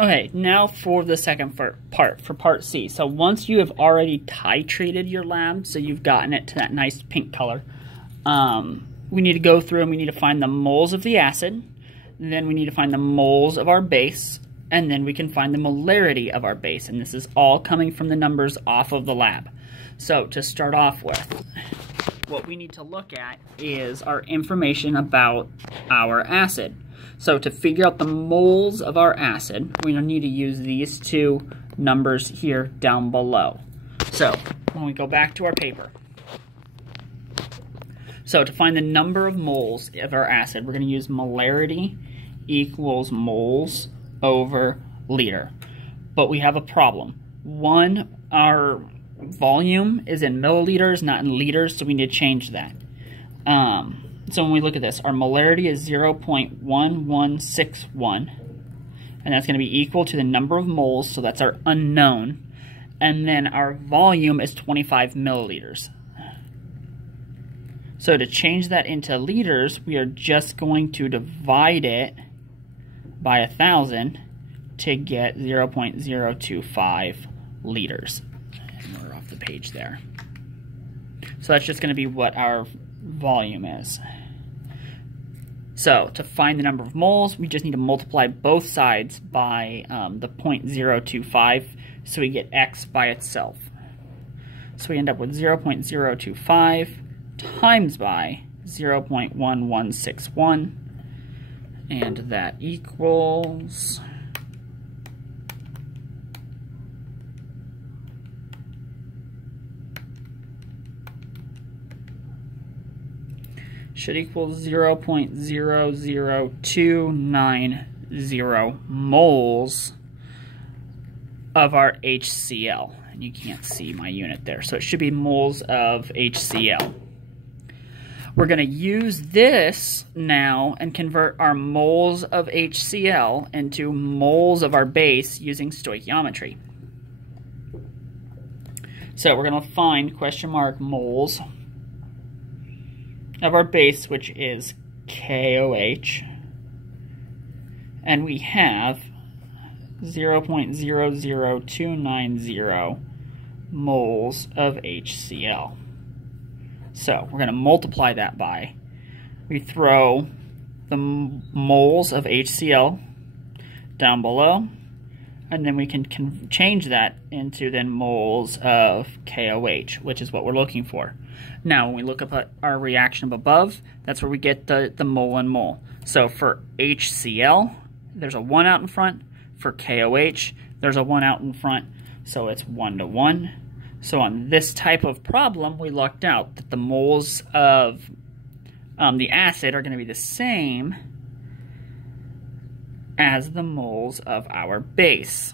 Okay, now for the second part, for part C. So once you have already titrated your lab, so you've gotten it to that nice pink color, we need to go through and we need to find the moles of the acid, then we need to find the moles of our base, and then we can find the molarity of our base. And this is all coming from the numbers off of the lab. So to start off with, what we need to look at is our information about our acid. So to figure out the moles of our acid, we're going to need to use these two numbers here down below. So when we go back to our paper, so to find the number of moles of our acid, we're going to use molarity equals moles over liter. But we have a problem. One, our volume is in milliliters, not in liters, so we need to change that. So when we look at this, our molarity is 0.1161, and that's going to be equal to the number of moles, so that's our unknown. And then our volume is 25 milliliters. So to change that into liters, we are just going to divide it by 1,000 to get 0.025 liters. And we're off the page there. So that's just going to be what our volume is. So to find the number of moles, we just need to multiply both sides by the 0.025, so we get X by itself. So we end up with 0.025 times by 0.1161, and that equals should equal 0.00290 moles of our HCl. And you can't see my unit there, so it should be moles of HCl. We're going to use this now and convert our moles of HCl into moles of our base using stoichiometry. So we're going to find question mark moles of our base, which is KOH, and we have 0.00290 moles of HCl. So we're going to multiply that by, we throw the moles of HCl down below, and then we can change that into then moles of KOH, which is what we're looking for. Now, when we look up at our reaction up above, that's where we get the mole and mole. So for HCl, there's a 1 out in front. For KOH, there's a 1 out in front. So it's 1 to 1. So on this type of problem, we lucked out that the moles of the acid are going to be the same as the moles of our base,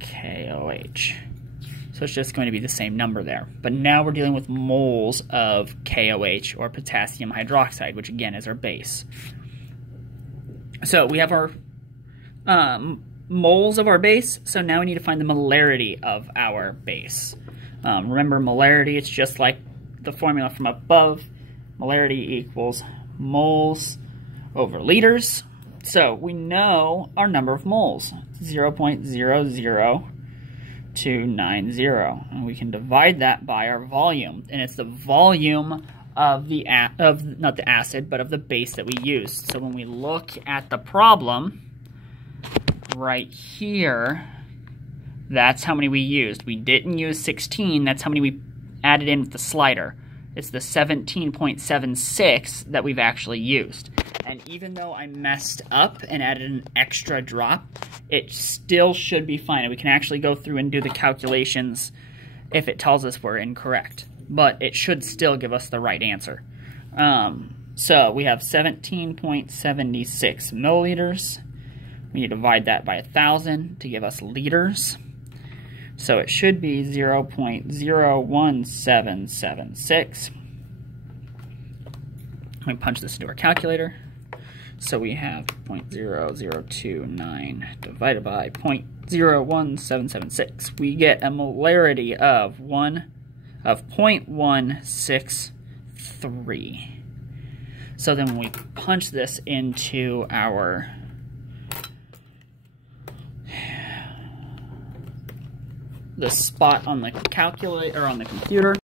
KOH. So it's just going to be the same number there. But now we're dealing with moles of KOH, or potassium hydroxide, which again is our base. So we have our moles of our base, so now we need to find the molarity of our base. Remember, molarity, it's just like the formula from above. Molarity equals moles over liters. So we know our number of moles, 0.00290, and we can divide that by our volume, and it's the volume of the not the acid, but of the base that we used. So when we look at the problem right here, that's how many we used. We didn't use 16, that's how many we added in with the slider. It's the 17.76 that we've actually used. And even though I messed up and added an extra drop, it still should be fine. And we can actually go through and do the calculations if it tells us we're incorrect. But it should still give us the right answer. So we have 17.76 milliliters. We need to divide that by 1,000 to give us liters. So it should be 0.01776. Let me punch this into our calculator. So we have 0.0029 divided by 0.01776. We get a molarity of 0.163. So then when we punch this into our the spot on the calculator or on the computer.